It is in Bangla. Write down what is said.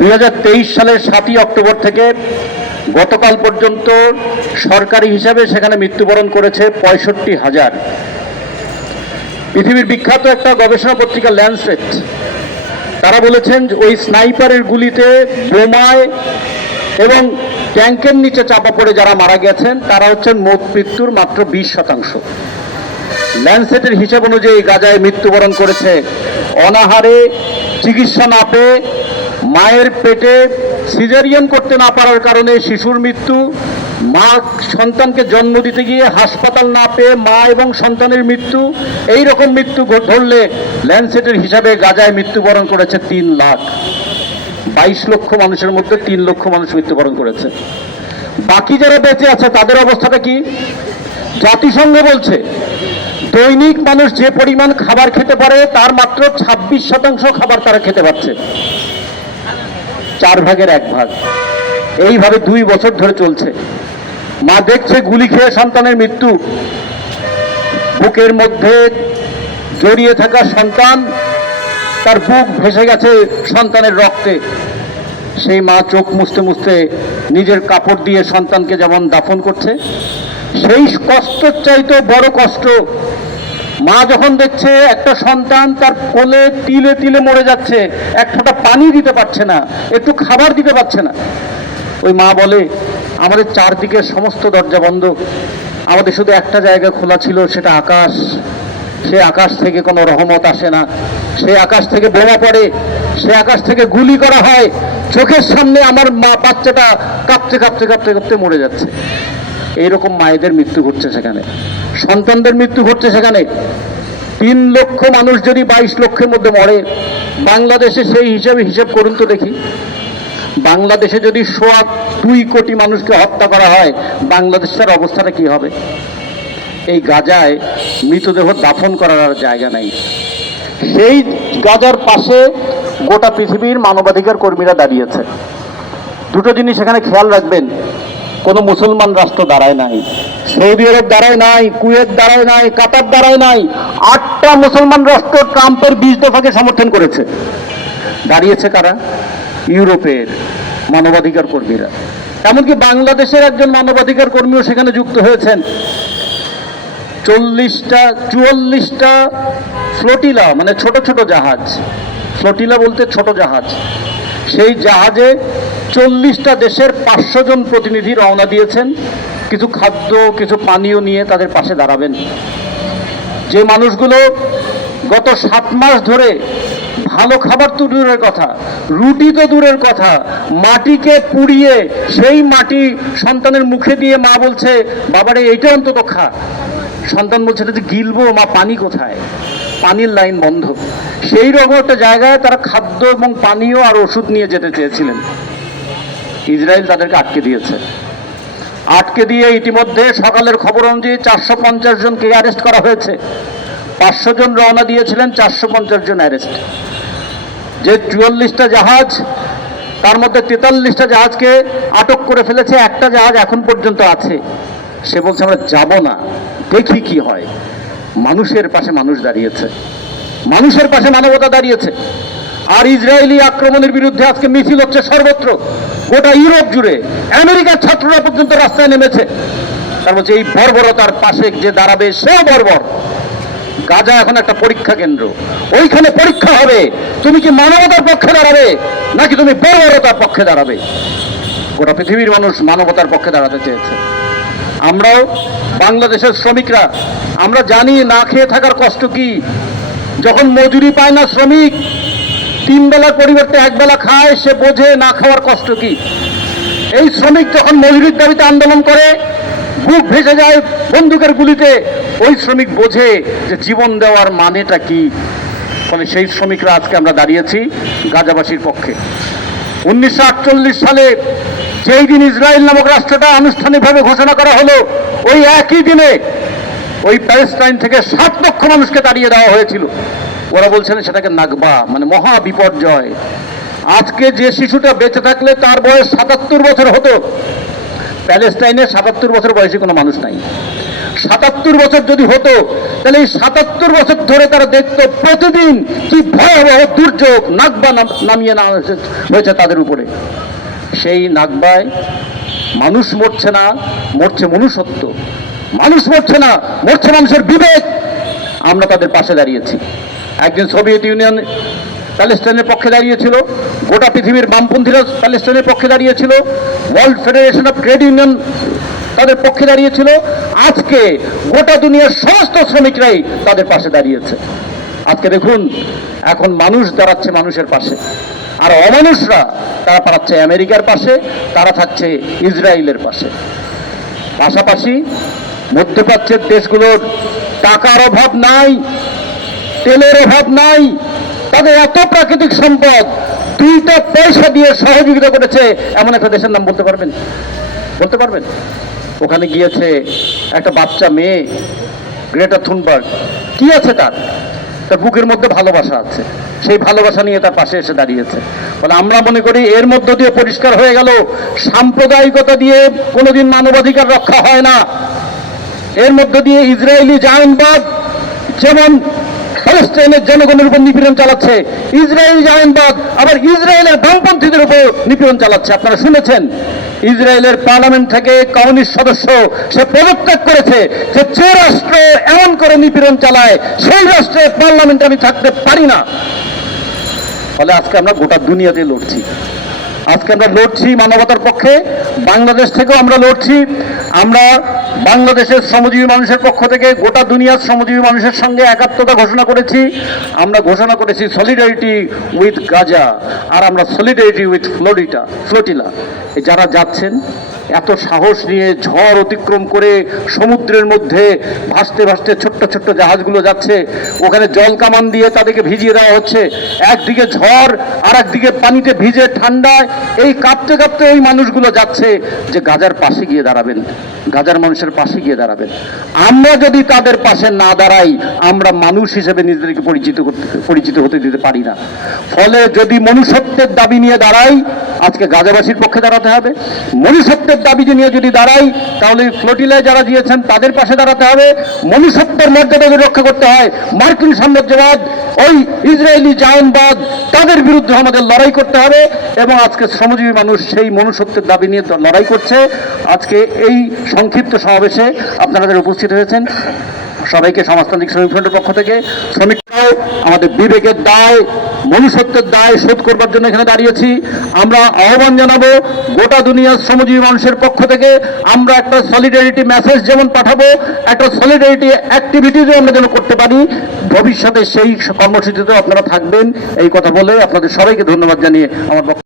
2023 সালের 7ই অক্টোবর থেকে গতকাল পর্যন্ত সরকারি হিসাবে সেখানে মৃত্যুবরণ করেছে 65,000। পৃথিবীর বিখ্যাত একটা গবেষণা পত্রিকা ল্যান্সেট, তারা বলেছেন ওই স্নাইপারের গুলিতে, বোমায় এবং ট্যাঙ্কের নিচে চাপা পড়ে যারা মারা গেছেন তারা হচ্ছেন মোট মৃত্যুর মাত্র 20%। ল্যান্সেটের হিসাব অনুযায়ী গাজায় মৃত্যুবরণ করেছে অনাহারে, চিকিৎসা না পেয়ে, মায়ের পেটে সিজারিয়ান করতে না পারার কারণে শিশুর মৃত্যু, মা সন্তানকে জন্ম দিতে গিয়ে হাসপাতাল না পেয়ে মা এবং সন্তানের মৃত্যু, এই রকম মৃত্যু ধরলে ল্যান্সেটের হিসাবে গাজায় মৃত্যুবরণ করেছে 3 লাখ। 22 লক্ষ মানুষের মধ্যে 3 লক্ষ মানুষ মৃত্যুবরণ করেছে। বাকি যারা বেঁচে আছে তাদের অবস্থাটা কি? জাতিসংঘ বলছে দৈনিক মানুষ যে পরিমাণ খাবার খেতে পারে তার মাত্র 26% খাবার তারা খেতে পারছে, 4 ভাগের 1 ভাগ। এইভাবে 2 বছর ধরে চলছে। মা দেখছে গুলি খেয়ে সন্তানের মৃত্যু, বুকের মধ্যে জড়িয়ে থাকা সন্তান, তার বুক ভেসে গেছে সন্তানের রক্তে। সেই মা চোখ মুছতে মুছতে নিজের কাপড় দিয়ে সন্তানকে যেমন দাফন করছে, সেই কষ্টের চাইতেও বড় কষ্ট মা যখন দেখছে একটা সন্তান তার কোলে তিলে তিলে মরে যাচ্ছে, এক ফোঁটা পানি দিতে পারছে না, একটু খাবার দিতে পারছে না। ওই মা বলে আমাদের চারদিকে সমস্ত দরজা বন্ধ, আমাদের শুধু একটা জায়গা খোলা ছিল, সেটা আকাশ। সে আকাশ থেকে কোনো রহমত আসে না, সে আকাশ থেকে বোমা পড়ে, সে আকাশ থেকে গুলি করা হয়, চোখের সামনে আমার মা বাচ্চাটা কাঁপতে কাঁপতে কাঁপতে কাঁপতে মরে যাচ্ছে। এইরকম মায়েদের মৃত্যু ঘটছে সেখানে, সন্তানদের মৃত্যু ঘটছে সেখানে। 3 লক্ষ মানুষ যদি 22 লক্ষের মধ্যে মরে, বাংলাদেশে সেই হিসাবে হিসাব করুন তো দেখি। বাংলাদেশে যদি 2 কোটি মানুষকে হত্যা করা হয়, বাংলাদেশের অবস্থাটা কি হবে? এই গাজায় মৃতদেহ দাফন করার জায়গা নেই। সেই গাজার পাশে গোটা পৃথিবীর মানবাধিকার কর্মীরা দাঁড়িয়েছে। দুটো জিনিস এখানে খেয়াল রাখবেন, কোনো মুসলমান রাষ্ট্র দাঁড়ায় নাই, সৌদি আরব দাঁড়ায় নাই, কুয়েত দাঁড়ায় নাই, কাতার দাঁড়ায় নাই। 8টা মুসলমান রাষ্ট্র ট্রাম্পের 20 দফাকে সমর্থন করেছে। দাঁড়িয়েছে কারা? ইউরোপের মানবাধিকার কর্মীরা। এমনকি বাংলাদেশের একজন মানবাধিকার কর্মীও সেখানে যুক্ত হয়েছেন। 44টা ফ্লোটিলা, মানে ছোট ছোট জাহাজ, ফ্লোটিলা বলতে ছোট জাহাজ, সেই জাহাজে 40টা দেশের 500 জন প্রতিনিধি রওনা দিয়েছেন কিছু খাদ্য, কিছু পানীয় নিয়ে তাদের পাশে দাঁড়াবেন। যে মানুষগুলো গত 7 মাস ধরে ভালো খাবার তো দূরের কথা, রুটি তো দূরের কথা, মাটিকে পুড়িয়ে সেই মাটি সন্তানের মুখে দিয়ে মা বলছে বাবারে এইটা অন্তত খা। সন্তান বলছে এটা যে গিলবো, মা পানি কোথায়? পানির লাইন বন্ধ। সেই রকম একটা জায়গায় তারা খাদ্য এবং পানীয় আর ওষুধ নিয়ে যেতে চেয়েছিলেন। ইসরায়েল তাদেরকে আটকে দিয়েছে। আটকে দিয়ে ইতিমধ্যে সকালের খবর অনুযায়ী 450 জনকে অ্যারেস্ট করা হয়েছে। 500 জন রওনা দিয়েছিলেন, 450 জন অ্যারেস্ট। যে 44টা জাহাজ, তার মধ্যে 43টা জাহাজকে আটক করে ফেলেছে, একটা জাহাজ এখন পর্যন্ত আছে। সে বলছে আমরা যাব না, দেখি কি হয়। মানুষের পাশে মানুষ দাঁড়িয়েছে, মানুষের পাশে মানবতা দাঁড়িয়েছে। আর ইসরায়েলি আক্রমণের বিরুদ্ধে আজকে মিছিল হচ্ছে সর্বত্র, গোটা ইউরোপ জুড়ে। আমেরিকার ছাত্ররা পর্যন্ত রাস্তায় নেমেছে। তার বলছে এই বর্বরতার পাশে যে দাঁড়াবে সেও বর্বর। গাজা এখন একটা পরীক্ষা কেন্দ্র, ওইখানে পরীক্ষা হবে তুমি কি মানবতার পক্ষে দাঁড়াবে নাকি তুমি বর্বরতার পক্ষে দাঁড়াবে। গোটা পৃথিবীর মানুষ মানবতার পক্ষে দাঁড়াতে চেয়েছে। আমরাও বাংলাদেশের শ্রমিকরা আমরা জানি না খেয়ে থাকার কষ্ট কি। যখন মজুরি পায় না শ্রমিক, 3 বেলার পরিবর্তে 1 বেলা খায়, সে বোঝে না খাওয়ার কষ্ট কি। এই শ্রমিক যখন মজুরির দাবিতে আন্দোলন করে, বুক ভেসে যায় বন্দুকের গুলিতে, ওই শ্রমিক বোঝে যে জীবন দেওয়ার মানেটা কি। ফলে সেই শ্রমিকরা আজকে আমরা দাঁড়িয়েছি গাজাবাসীর পক্ষে। 1948 সালে যেই দিন ইসরায়েল নামক রাষ্ট্রটা আনুষ্ঠানিকভাবে ঘোষণা করা হলো, ওই একই দিনে ওই প্যালেস্টাইন থেকে 7 লক্ষ মানুষকে তাড়িয়ে দেওয়া হয়েছিল। ওরা বলছেন সেটাকে নাগবা, মানে মহা বিপর্যয়। আজকে যে শিশুটা বেঁচে থাকলে তার বয়স 77 বছর হতো, প্যালেস্টাইনে 77 বছর বয়সী কোনো মানুষ নাই। ৭৭ বছর যদি হতো তাহলে এই ৭৭ বছর ধরে তারা দেখতো প্রতিদিন কি ভয়াবহ দুর্যোগ নাগবা নামিয়ে না হয়েছে তাদের উপরে। সেই নাগবায় মানুষ মরছে না, মরছে মনুষ্যত্ব। মানুষ মরছে না, মরছে মানুষের বিবেক। আমরা তাদের পাশে দাঁড়িয়েছি। একদিন সোভিয়েত ইউনিয়ন প্যালেস্টাইনের পক্ষে দাঁড়িয়েছিল, গোটা পৃথিবীর বামপন্থীরা প্যালেস্টাইনের পক্ষে দাঁড়িয়েছিল, world federation of trade union তাদের পক্ষে দাঁড়িয়েছিল। আজকে গোটা দুনিয়ার সমস্ত শ্রমিকরাই তাদের পাশে দাঁড়িয়েছে। আজকে দেখুন, এখন মানুষ দাঁড়াচ্ছে মানুষের পাশে, আর অমানুষরা তারা পাচ্ছে আমেরিকার পাশে, তারা থাকছে ইসরায়েলের পাশে। পাশাপাশি মধ্যপ্রাচ্যের দেশগুলোর টাকার অভাব নাই, তেলের অভাব নাই, তাদের এত প্রাকৃতিক সম্পদ, 2টা পয়সা দিয়ে সহযোগিতা করেছে এমন একটা দেশের নাম বলতে পারবেন? বলতে পারবেন? ওখানে গিয়েছে একটা বাচ্চা মেয়ে, গ্রেটা থুনবার্গ। কি আছে তার? তার বুকের মধ্যে ভালোবাসা আছে, সেই ভালোবাসা নিয়ে তার পাশে এসে দাঁড়িয়েছে। ফলে আমরা মনে করি এর মধ্য দিয়ে পরিষ্কার হয়ে গেল, সাম্প্রদায়িকতা দিয়ে কোনোদিন মানবাধিকার রক্ষা হয় না। এর মধ্য দিয়ে ইসরায়েলি জায়নবাদ যেমন প্যালেস্টাইনের জনগণের উপর নিপীড়ন চালাচ্ছে, ইসরায়েলি জায়নবাদ আবার ইসরায়েলের বামপন্থীদের উপর নিপীড়ন চালাচ্ছে। আপনারা শুনেছেন, ইসরায়েলের পার্লামেন্ট থেকে কমিউনিস্ট সদস্য সে পদত্যাগ করেছে যে রাষ্ট্র এমন করে নিপীড়ন চালায় সেই রাষ্ট্রের পার্লামেন্টে আমি থাকতে পারি না। ফলে আজকে আমরা গোটা দুনিয়াতে লড়ছি। আজকে আমরা লড়ছি মানবতার পক্ষে। বাংলাদেশ থেকেও আমরা লড়ছি। আমরা বাংলাদেশের শ্রমজীবী মানুষের পক্ষ থেকে গোটা দুনিয়ার শ্রমজীবী মানুষের সঙ্গে একাত্মতা ঘোষণা করেছি। আমরা ঘোষণা করেছি সলিডারিটি উইথ গাজা, আর আমরা সলিডারিটি উইথ ফ্লোটিলা। যারা যাচ্ছেন এত সাহস নিয়ে ঝড় অতিক্রম করে সমুদ্রের মধ্যে ভাসতে ভাসতে ছোট্ট ছোট্ট জাহাজগুলো যাচ্ছে, ওখানে জল কামান দিয়ে তাদেরকে ভিজিয়ে দেওয়া হচ্ছে। একদিকে ঝড় আর একদিকে পানিতে ভিজে ঠান্ডায় এই কাঁপতে কাঁপতে ওই মানুষগুলো যাচ্ছে যে গাজার পাশে গিয়ে দাঁড়াবেন, গাজার মানুষের পাশে গিয়ে দাঁড়াবেন। আমরা যদি তাদের পাশে না দাঁড়াই, আমরা মানুষ হিসেবে নিজেদেরকে পরিচিত হতে দিতে পারি না। ফলে যদি মনুষ্যত্বের দাবি নিয়ে দাঁড়াই, আজকে গাজাবাসীর পক্ষে দাঁড়াতে হবে। মনুষ্যত্বের দাবি নিয়ে যদি দাঁড়াই, তাহলে ফ্লোটিলায় যারা দিয়েছেন তাদের পাশে দাঁড়াতে হবে। মনুষ্যত্বের মর্যাদা যদি রক্ষা করতে হয়, মার্কিন সাম্রাজ্যবাদ, ওই ইসরায়েলি জায়নবাদ, তাদের বিরুদ্ধে আমাদের লড়াই করতে হবে। এবং আজকে শ্রমজীবী মানুষ সেই মনুষ্যত্বের দাবি নিয়ে লড়াই করছে। আজকে এই সংক্ষিপ্ত সমাবেশে আপনারা যারা উপস্থিত হয়েছেন, সবাইকে সমাজতান্ত্রিক শ্রমিক ফ্রন্টের পক্ষ থেকে, শ্রমিকরাও আমাদের বিবেকের দায়, মনুষ্যত্বের দায় শোধ করবার জন্য এখানে দাঁড়িয়েছি। আমরা আহ্বান জানাবো গোটা দুনিয়ার শ্রমজীবী মানুষের পক্ষ থেকে, আমরা একটা সলিডারিটি মেসেজ যেমন পাঠাবো, একটা সলিডারিটি অ্যাক্টিভিটিজও আমরা যেন করতে পারি। ভবিষ্যতে সেই কর্মসূচিতেও আপনারা থাকবেন, এই কথা বলে আপনাদের সবাইকে ধন্যবাদ জানিয়ে আমার